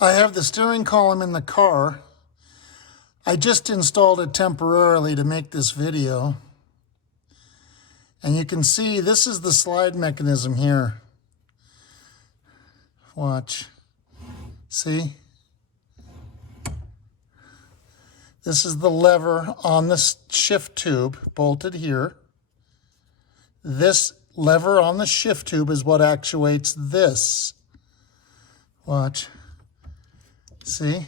I have the steering column in the car. I just installed it temporarily to make this video. And you can see this is the slide mechanism here. Watch. See? This is the lever on the shift tube bolted here. This lever on the shift tube is what actuates this. Watch. See?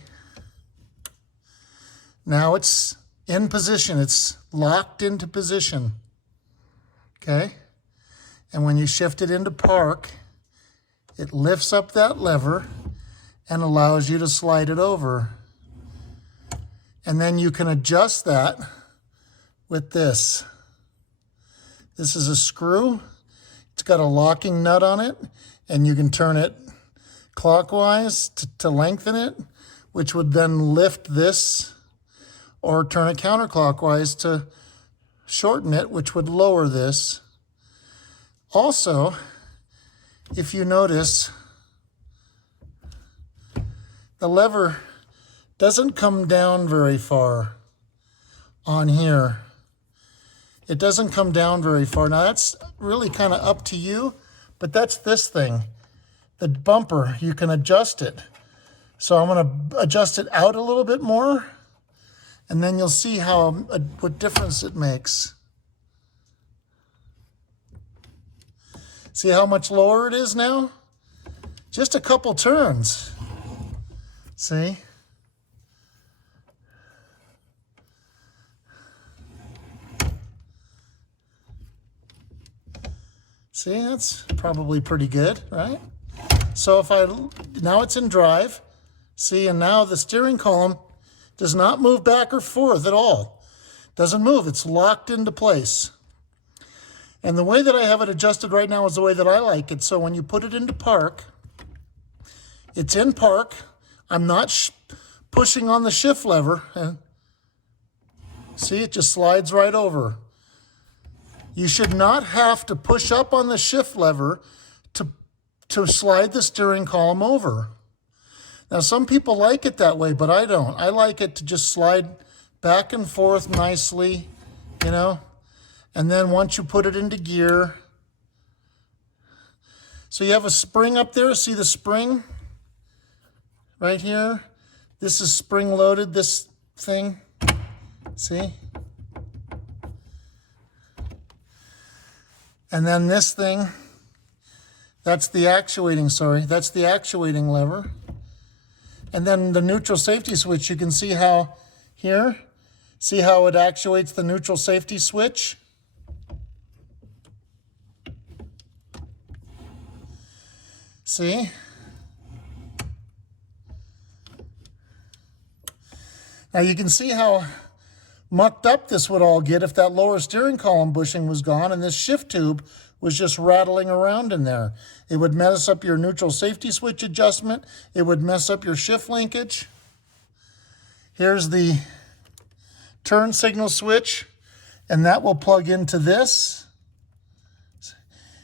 Now it's in position. It's locked into position. Okay? And when you shift it into park, it lifts up that lever and allows you to slide it over. And then you can adjust that with this. This is a screw. It's got a locking nut on it, and you can turn it clockwise to lengthen it, which would then lift this, or turn it counterclockwise to shorten it, which would lower this. Also, if you notice, the lever doesn't come down very far on here. It doesn't come down very far. Now that's really kind of up to you, but that's this thing. The bumper, you can adjust it. So I'm going to adjust it out a little bit more, and then you'll see what difference it makes. See how much lower it is now? Just a couple turns. See? See, that's probably pretty good, right? So now it's in drive, see, and now the steering column does not move back or forth at all. Doesn't move, it's locked into place. And the way that I have it adjusted right now is the way that I like it. So when you put it into park, it's in park. I'm not pushing on the shift lever. And see, it just slides right over. You should not have to push up on the shift lever to slide the steering column over. Now, some people like it that way, but I don't. I like it to just slide back and forth nicely, you know. And then once you put it into gear, so you have a spring up there. See the spring right here? This is spring loaded, this thing. See? And then this thing, that's the actuating lever. And then the neutral safety switch, you can see how here, see how it actuates the neutral safety switch? See? Now you can see how mucked up this would all get if that lower steering column bushing was gone and this shift tube was just rattling around in there. It would mess up your neutral safety switch adjustment. It would mess up your shift linkage. Here's the turn signal switch, and that will plug into this.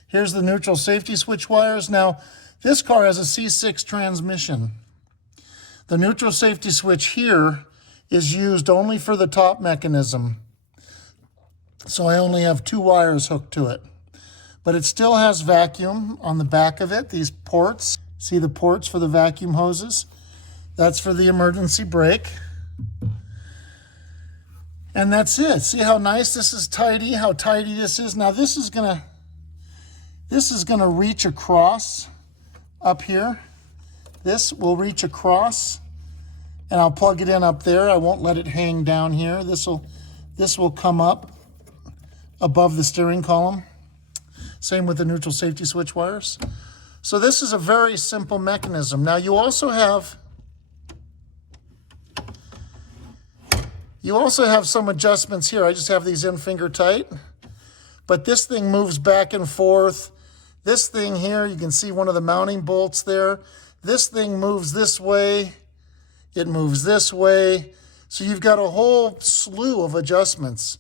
Here's the neutral safety switch wires. Now, this car has a C6 transmission. The neutral safety switch here is used only for the top mechanism. So I only have 2 wires hooked to it. But it still has vacuum on the back of it, these ports. See the ports for the vacuum hoses? That's for the emergency brake. And that's it. See how nice this is, tidy, how tidy this is? Now this is gonna reach across up here. This will reach across, and I'll plug it in up there. I won't let it hang down here. This will come up above the steering column. Same with the neutral safety switch wires. So this is a very simple mechanism. Now you also have some adjustments here. I just have these in finger tight, but this thing moves back and forth. This thing here, you can see one of the mounting bolts there. This thing moves this way. It moves this way. So you've got a whole slew of adjustments.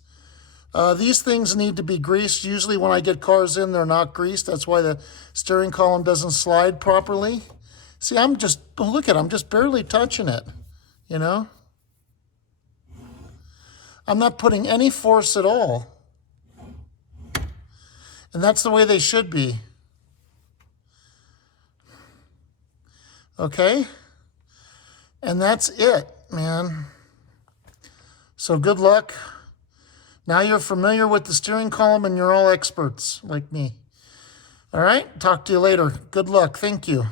These things need to be greased. Usually when I get cars in, they're not greased. That's why the steering column doesn't slide properly. See, look at, I'm just barely touching it, you know? I'm not putting any force at all. And that's the way they should be. Okay? And that's it, man. So good luck. Now you're familiar with the steering column and you're all experts like me. All right? Talk to you later. Good luck. Thank you.